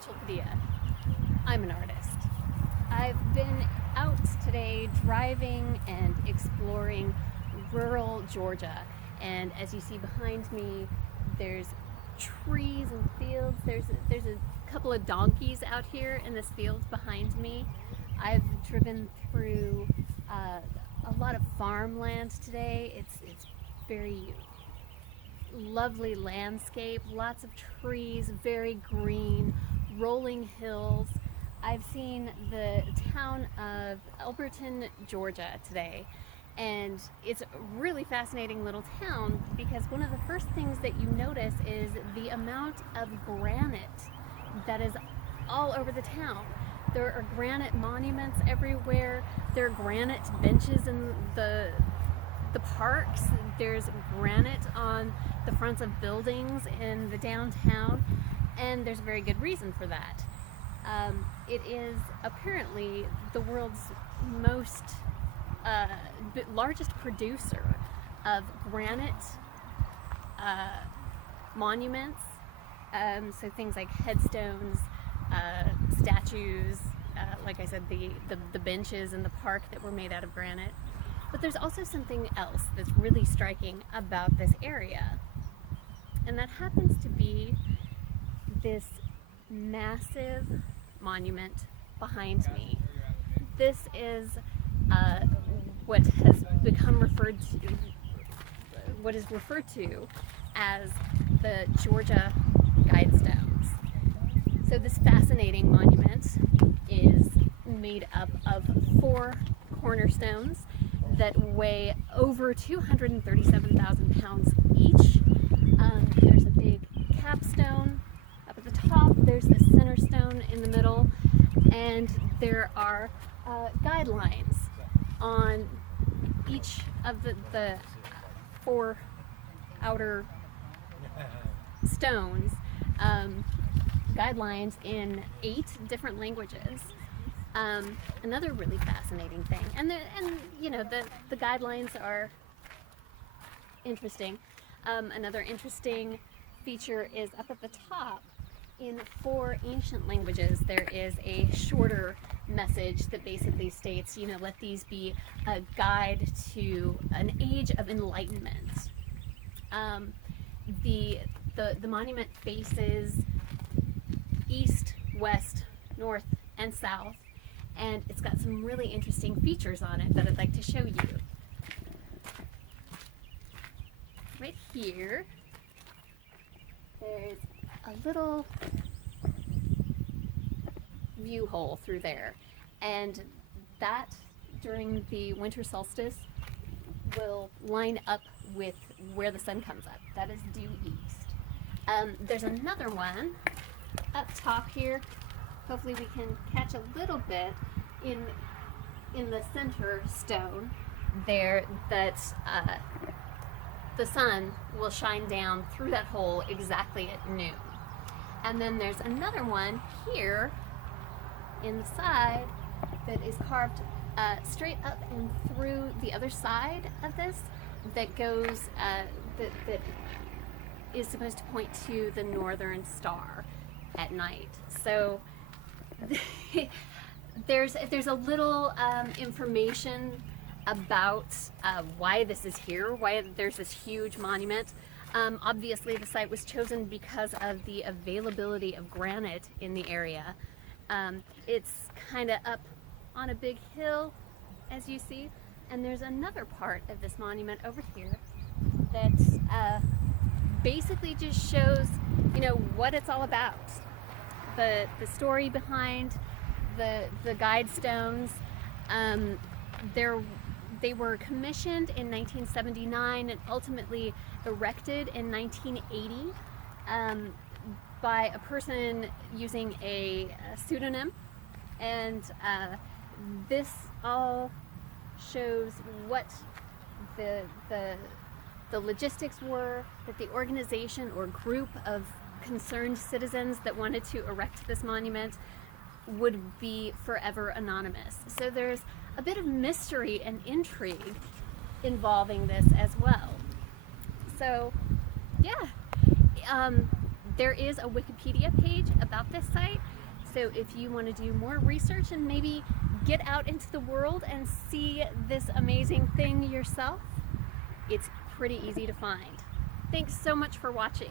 Rachael Padilla. I'm an artist. I've been out today driving and exploring rural Georgia, and as you see behind me, there's trees and fields. There's a couple of donkeys out here in this field behind me. I've driven through a lot of farmland today. It's very lovely landscape, lots of trees, very green, rolling hills. I've seen the town of Elberton, Georgia today, and it's a really fascinating little town because one of the first things that you notice is the amount of granite that is all over the town. There are granite monuments everywhere. There are granite benches in the parks. There's granite on the fronts of buildings in the downtown, and there's a very good reason for that. It is apparently the world's largest producer of granite monuments, so things like headstones, statues, like I said, the benches in the park that were made out of granite. But there's also something else that's really striking about this area, and that happens to be this massive monument behind me. This is what is referred to as the Georgia Guidestones. So this fascinating monument is made up of 4 cornerstones that weigh over 237,000 pounds each. There's a big capstone up at the top, there's the center stone in the middle, and there are guidelines on each of the 4 outer stones, guidelines in 8 different languages. Another really fascinating thing, and the guidelines are interesting. Another interesting feature is up at the top. In 4 ancient languages, there is a shorter message that basically states, let these be a guide to an age of enlightenment. The monument faces east, west, north, and south, and it's got some really interesting features on it that I'd like to show you. Right here, there's a little view hole through there, and that during the winter solstice will line up with where the sun comes up. That is due east. There's another one up top here. Hopefully we can catch a little bit in the center stone there, that the sun will shine down through that hole exactly at noon. And then there's another one here in the side that is carved straight up and through the other side of this, that goes that is supposed to point to the northern star at night. So there's a little information about why this is here, why there's this huge monument. Obviously the site was chosen because of the availability of granite in the area. It's kind of up on a big hill, as you see, and there's another part of this monument over here that basically just shows, what it's all about. The story behind the Guidestones. They were commissioned in 1979 and ultimately erected in 1980 by a person using a pseudonym, and this all shows what the logistics were, that the organization or group of concerned citizens that wanted to erect this monument would be forever anonymous. So there's a bit of mystery and intrigue involving this as well. So yeah, There is a Wikipedia page about this site, so if you want to do more research and maybe get out into the world and see this amazing thing yourself, it's pretty easy to find. Thanks so much for watching.